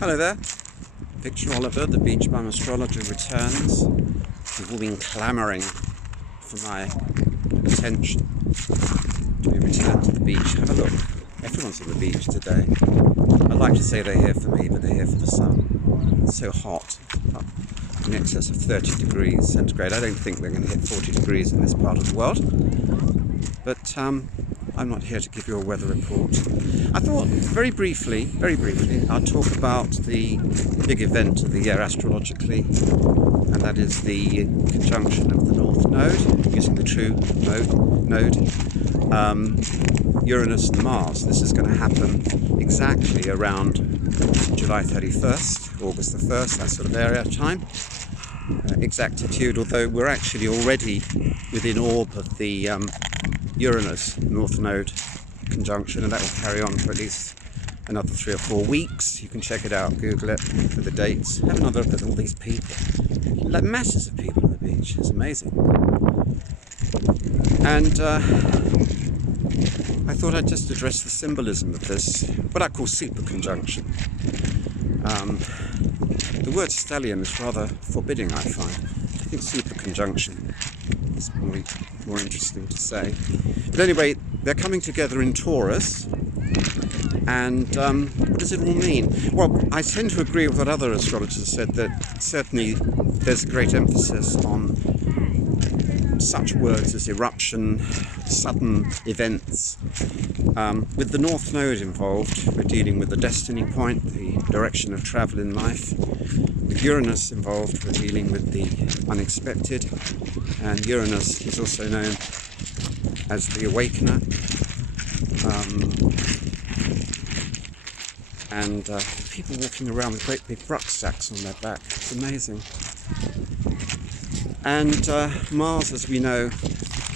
Hello there, Victor Olliver, the Beach Bum Astrologer returns. You've all been clamouring for my attention to be returned to the beach. Have a look. Everyone's on the beach today. I'd like to say they're here for me, but they're here for the sun. It's so hot, up in excess of 30 degrees centigrade. I don't think we're going to hit 40 degrees in this part of the world. But I'm not here to give you a weather report. I thought very briefly, I'll talk about the big event of the year astrologically, and that is the conjunction of the North Node, using the true node, Uranus-Mars. This is going to happen exactly around July 31st, August the 1st, that sort of area of time. Exactitude, although we're actually already within orb of the Uranus North Node conjunction, and that will carry on for at least another 3 or 4 weeks. You can check it out, Google it for the dates. Have another look at all these people, like masses of people on the beach. It's amazing. And I thought I'd just address the symbolism of this, what I call super conjunction. The word stellium is rather forbidding, I find. I think super conjunction is more interesting to say. But anyway, they're coming together in Taurus, and what does it all mean? Well, I tend to agree with what other astrologers said, that certainly there's a great emphasis on such words as eruption, sudden events. With the North Node involved, we're dealing with the destiny point, the direction of travel in life. With Uranus involved, we're dealing with the unexpected, and Uranus is also known as the awakener. And people walking around with great big rucksacks on their back. It's amazing. And Mars, as we know,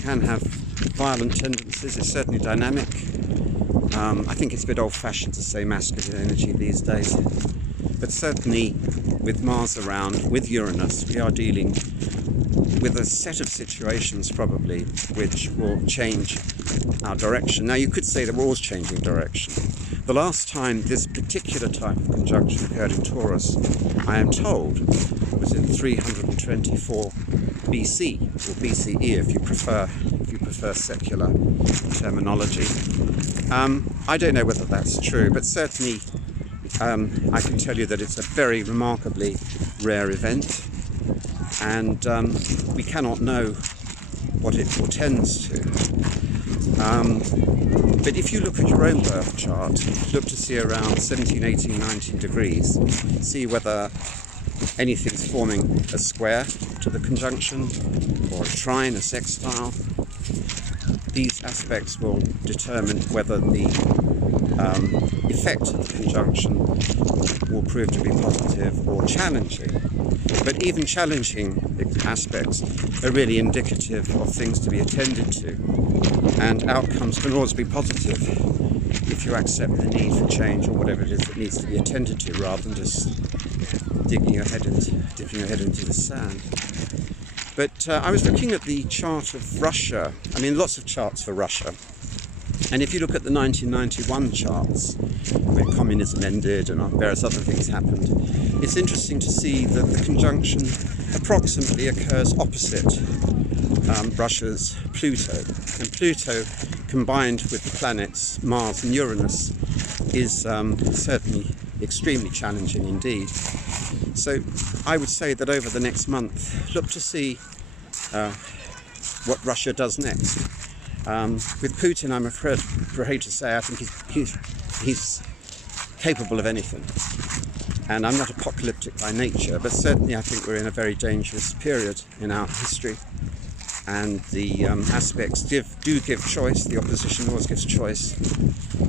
can have violent tendencies. It's certainly dynamic. I think it's a bit old-fashioned to say masculine energy these days. But certainly with Mars around, with Uranus, we are dealing with a set of situations probably which will change our direction. Now, you could say that we're always changing direction. The last time this particular type of conjunction occurred in Taurus, I am told, was in 324 BC, or BCE if you prefer secular terminology. I don't know whether that's true, but certainly I can tell you that it's a very remarkably rare event, and we cannot know what it portends to. But if you look at your own birth chart, look to see around 17, 18, 19 degrees, see whether anything's forming a square to the conjunction, or a trine, a sextile. These aspects will determine whether the effect of the conjunction will prove to be positive or challenging. But even challenging aspects are really indicative of things to be attended to, and outcomes can always be positive if you accept the need for change or whatever it is that needs to be attended to, rather than just dipping your head into the sand. But I was looking at the chart of Russia. I mean, lots of charts for Russia. And if you look at the 1991 charts, when communism ended and various other things happened, it's interesting to see that the conjunction approximately occurs opposite Russia's Pluto. And Pluto, combined with the planets Mars and Uranus, is certainly extremely challenging indeed. So I would say that over the next month, look to see what Russia does next. With Putin, I'm afraid to say, I think he's capable of anything. And I'm not apocalyptic by nature, but certainly I think we're in a very dangerous period in our history. And the aspects do give choice. The opposition always gives choice,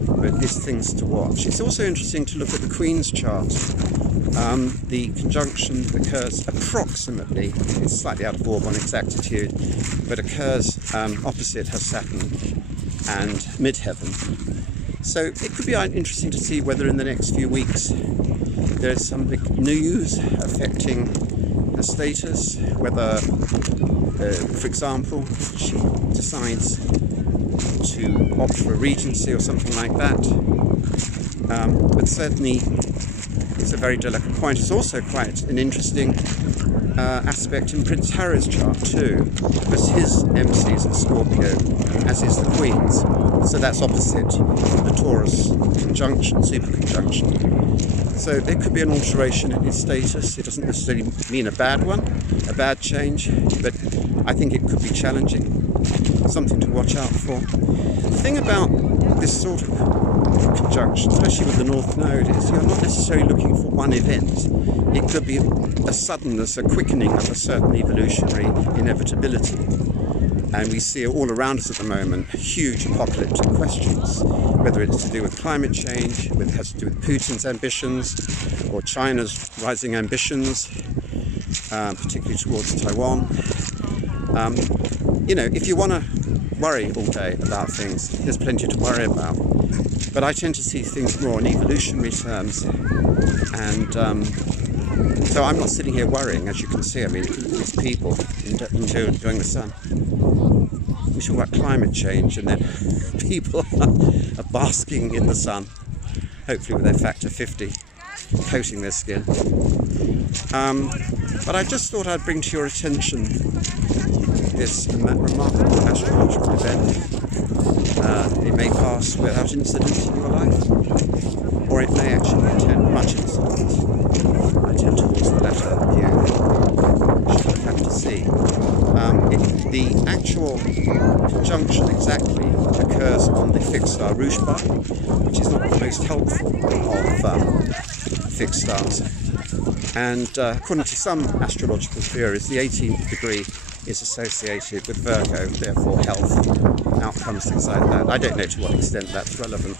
but there's things to watch. It's also interesting to look at the Queen's chart. The conjunction occurs approximately, it's slightly out of orb on exactitude, but occurs opposite her Saturn and midheaven. So it could be interesting to see whether in the next few weeks there's some big news affecting her status, whether for example, she decides to opt for a regency or something like that. But certainly is a very delicate point. It's also quite an interesting aspect in Prince Harry's chart too, because his MC is at Scorpio, as is the Queen's. So that's opposite the Taurus conjunction, super conjunction. So there could be an alteration in his status. It doesn't necessarily mean a bad one, a bad change, but I think it could be challenging. Something to watch out for. The thing about this sort of conjunction, especially with the North Node, is you're not necessarily looking for one event. It could be a suddenness, a quickening of a certain evolutionary inevitability. And we see all around us at the moment huge apocalyptic questions, whether it's to do with climate change, whether it has to do with Putin's ambitions, or China's rising ambitions, particularly towards Taiwan. You know, if you want to worry all day about things, there's plenty to worry about. But I tend to see things more in evolutionary terms, and so I'm not sitting here worrying, as you can see. I mean, it's people enjoying the sun. We talk about climate change, and then people are basking in the sun, hopefully with their factor 50, coating their skin. But I just thought I'd bring to your attention this remarkable astrological event. It may pass without incident in your life, or it may actually attend much incident. I tend towards the latter view. We'll have to see. The actual conjunction exactly occurs on the fixed star Rouge bar, which is not the most helpful of fixed stars. And according to some astrological theories, the 18th degree is associated with Virgo, therefore health, outcomes, things like that. I don't know to what extent that's relevant.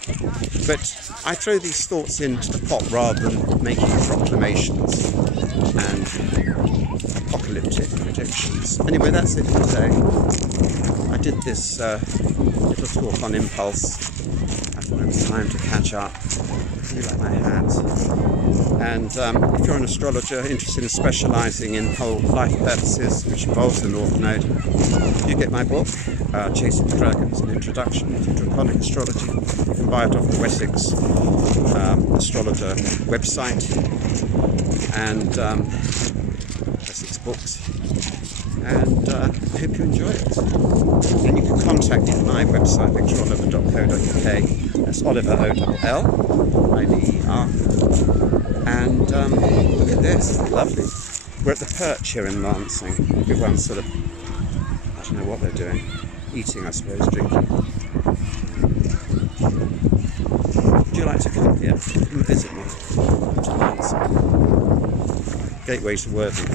But I throw these thoughts into the pot rather than making proclamations and apocalyptic predictions. Anyway, that's it for today. I did this little talk on impulse. I thought it was time to catch up. I really like my hat. And if you're an astrologer interested in specialising in whole life purposes, which involves the North Node, you get my book, Chasing the Dragons, an introduction to draconic astrology. You can buy it off the Wessex Astrologer website, and Wessex Books. And I hope you enjoy it. And you can contact me at my website, victoroliver.co.uk. That's Oliver, O-L-L-I-V-E-R. And look at this, lovely. We're at the Perch here in Lancing. Everyone's sort of, I don't know what they're doing. Eating, I suppose, drinking. Would you like to come here? Come and visit me. To Lancing. Gateway to Worthing.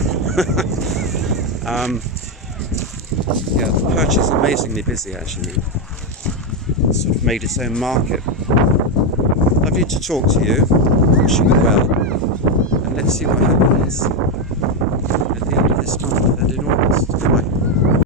Yeah, the Perch is amazingly busy actually. It's sort of made its own market. Lovely to talk to you. Wishing you well. And let's see what happens at the end of this month.